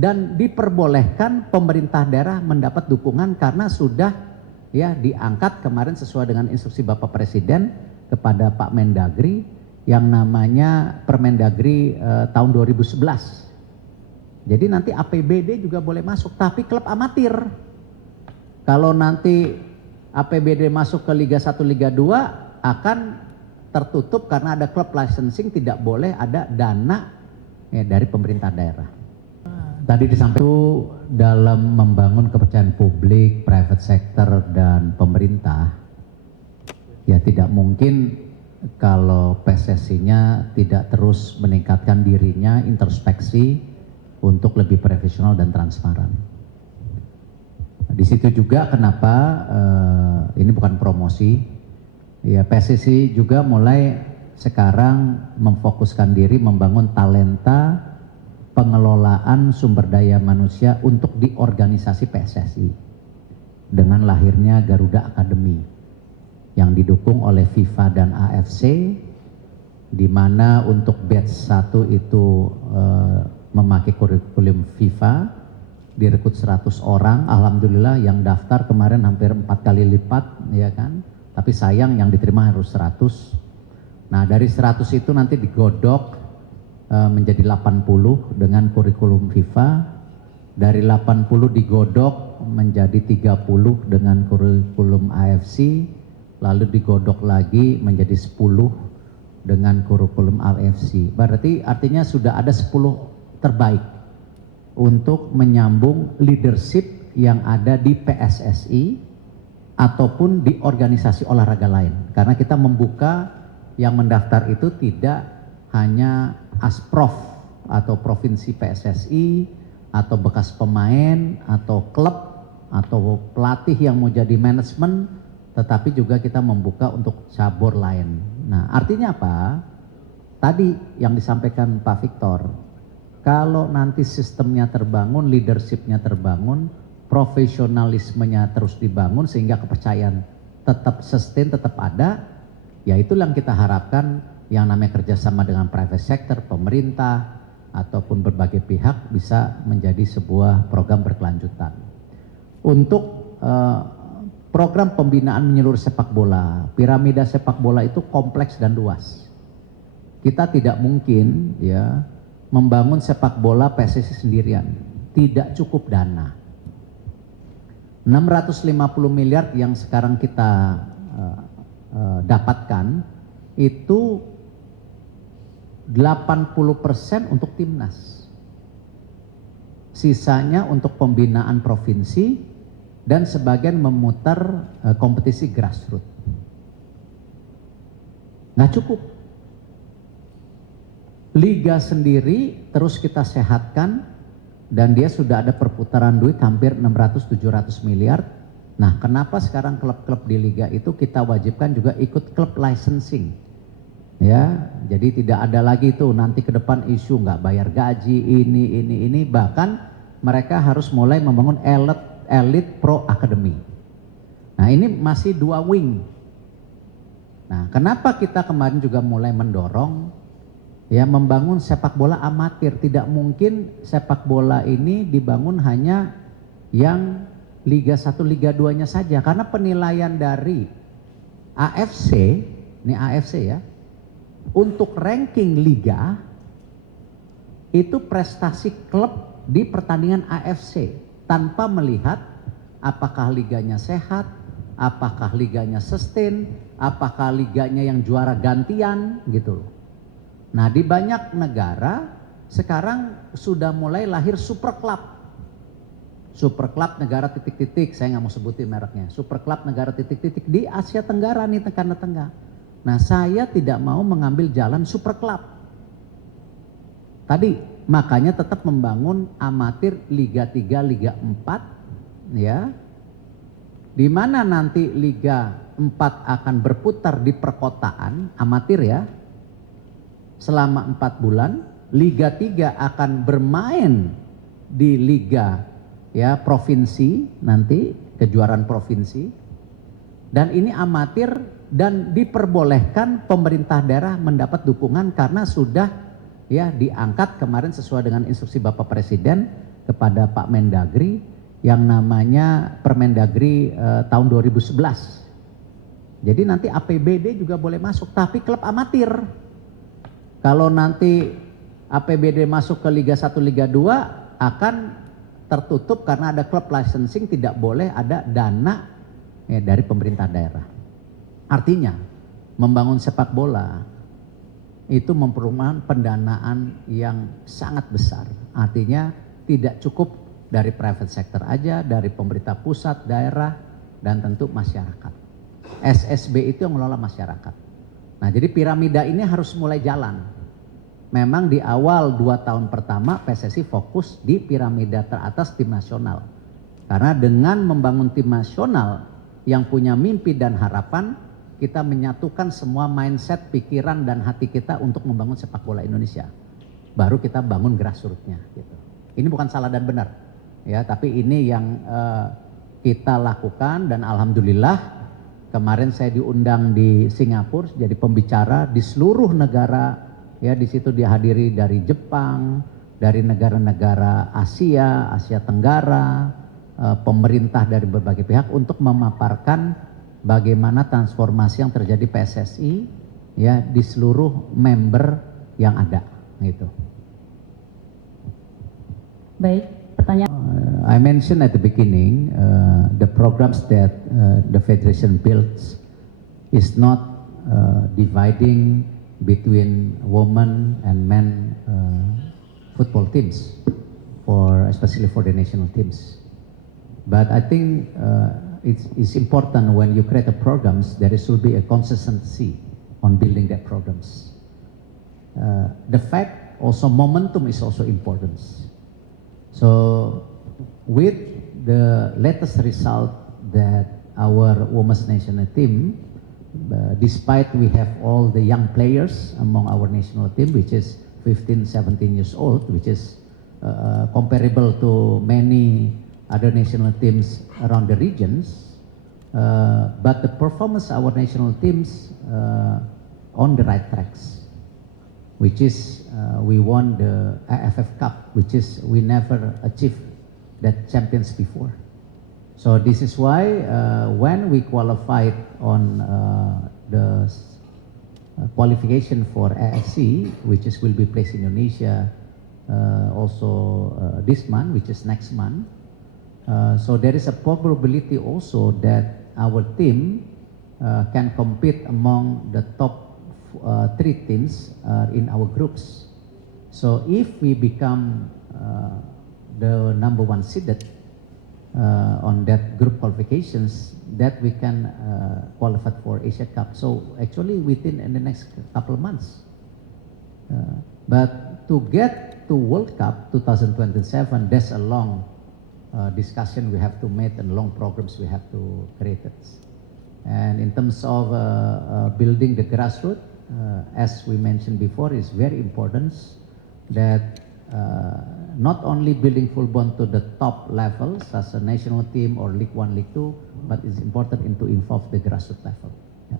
dan diperbolehkan pemerintah daerah mendapat dukungan karena sudah ya diangkat kemarin sesuai dengan instruksi Bapak Presiden kepada Pak Mendagri yang namanya Permendagri tahun 2011. Jadi nanti APBD juga boleh masuk, tapi klub amatir. Kalau nanti APBD masuk ke Liga 1, Liga 2 akan tertutup karena ada klub licensing, tidak boleh ada dana ya, dari pemerintah daerah. Tadi disampaikan dalam membangun kepercayaan publik, private sector dan pemerintah, ya tidak mungkin kalau PSSI-nya tidak terus meningkatkan dirinya, introspeksi untuk lebih profesional dan transparan. Di situ juga kenapa ini bukan promosi, ya PSSI juga mulai sekarang memfokuskan diri membangun talenta pengelolaan sumber daya manusia untuk di organisasi PSSI dengan lahirnya Garuda Academy yang didukung oleh FIFA dan AFC, di mana untuk batch 1 itu memakai kurikulum FIFA, direkrut 100 orang, alhamdulillah yang daftar kemarin hampir 4 kali lipat ya kan, tapi sayang yang diterima harus 100. Nah dari 100 itu nanti digodok menjadi 80 dengan kurikulum FIFA, dari 80 digodok menjadi 30 dengan kurikulum AFC, lalu digodok lagi menjadi 10 dengan kurikulum AFC. Berarti artinya sudah ada 10 terbaik untuk menyambung leadership yang ada di PSSI ataupun di organisasi olahraga lain. Karena kita membuka yang mendaftar itu tidak hanya Asprof atau provinsi PSSI atau bekas pemain atau klub atau pelatih yang mau jadi manajemen, tetapi juga kita membuka untuk cabur lain. Nah artinya apa? Tadi yang disampaikan Pak Victor, kalau nanti sistemnya terbangun, leadershipnya terbangun, profesionalismenya terus dibangun sehingga kepercayaan tetap sustain, tetap ada, ya itu yang kita harapkan, yang namanya kerjasama dengan private sector, pemerintah, ataupun berbagai pihak bisa menjadi sebuah program berkelanjutan. Untuk program pembinaan menyeluruh sepak bola, piramida sepak bola itu kompleks dan luas. Kita tidak mungkin ya membangun sepak bola PSSI sendirian, tidak cukup dana. 650 miliar yang sekarang kita dapatkan itu 80% untuk timnas, sisanya untuk pembinaan provinsi dan sebagian memutar kompetisi grassroots. Nggak cukup. Liga sendiri terus kita sehatkan dan dia sudah ada perputaran duit hampir 600-700 miliar. Nah kenapa sekarang klub-klub di liga itu kita wajibkan juga ikut klub licensing? Ya, jadi tidak ada lagi tuh nanti ke depan isu nggak bayar gaji ini, bahkan mereka harus mulai membangun elite pro academy. Nah ini masih 2 wing. Nah kenapa kita kemarin juga mulai mendorong ya membangun sepak bola amatir? Tidak mungkin sepak bola ini dibangun hanya yang Liga 1, Liga 2-nya saja, karena penilaian dari AFC, ini AFC ya, untuk ranking liga itu prestasi klub di pertandingan AFC tanpa melihat apakah liganya sehat, apakah liganya sustain, apakah liganya yang juara gantian gitu. Nah di banyak negara sekarang sudah mulai lahir super club. Super club negara titik-titik, saya nggak mau sebutin mereknya. Super club negara titik-titik di Asia Tenggara nih, Tengah. Nah saya tidak mau mengambil jalan super club. Tadi makanya tetap membangun amatir Liga 3, Liga 4 ya. Di mana nanti Liga 4 akan berputar di perkotaan amatir ya. Selama 4 bulan, Liga 3 akan bermain di Liga ya provinsi nanti, kejuaraan provinsi. Dan ini amatir dan diperbolehkan pemerintah daerah mendapat dukungan karena sudah ya diangkat kemarin sesuai dengan instruksi Bapak Presiden kepada Pak Mendagri yang namanya Permendagri tahun 2011. Jadi nanti APBD juga boleh masuk, tapi klub amatir. Kalau nanti APBD masuk ke Liga 1, Liga 2 akan tertutup karena ada klub licensing, tidak boleh ada dana dari pemerintah daerah. Artinya membangun sepak bola itu memerlukan pendanaan yang sangat besar. Artinya tidak cukup dari private sector aja, dari pemerintah pusat, daerah, dan tentu masyarakat. SSB itu yang mengelola masyarakat. Nah, jadi piramida ini harus mulai jalan. Memang di awal 2 tahun pertama PSSI fokus di piramida teratas tim nasional. Karena dengan membangun tim nasional yang punya mimpi dan harapan, kita menyatukan semua mindset, pikiran, dan hati kita untuk membangun sepak bola Indonesia. Baru kita bangun grassroots-nya. Gitu. Ini bukan salah dan benar, ya, tapi ini yang kita lakukan, dan alhamdulillah kemarin saya diundang di Singapura jadi pembicara di seluruh negara, ya, di situ dihadiri dari Jepang, dari negara-negara Asia, Asia Tenggara, pemerintah dari berbagai pihak untuk memaparkan bagaimana transformasi yang terjadi PSSI, ya, di seluruh member yang ada, gitu. Baik, pertanyaan. I mentioned at the beginning the programs that the Federation builds is not dividing between women and men football teams, especially for the national teams. But I think it's important when you create a programs, there should be a consistency on building that programs. The fact also momentum is also important. So with the latest result that our women's national team, despite we have all the young players among our national team, which is 15, 17 years old, which is comparable to many other national teams around the regions, but the performance of our national teams on the right tracks, which is we won the AFF Cup, which is we never achieved that champions before. So this is why when we qualified on the qualification for AFC, which is will be placed in Indonesia also this month, which is next month. So there is a probability also that our team can compete among the top 3 teams in our groups. So if we become the number 1 seeded on that group qualifications, that we can qualify for Asia Cup. So actually within in the next couple of months. But to get to World Cup 2027, there's a long discussion we have to make and long programs we have to create it. And in terms of building the grassroots, as we mentioned before, is very important that not only building football to the top levels as a national team or League 1, League 2, but it's important to involve the grassroots level. Yeah.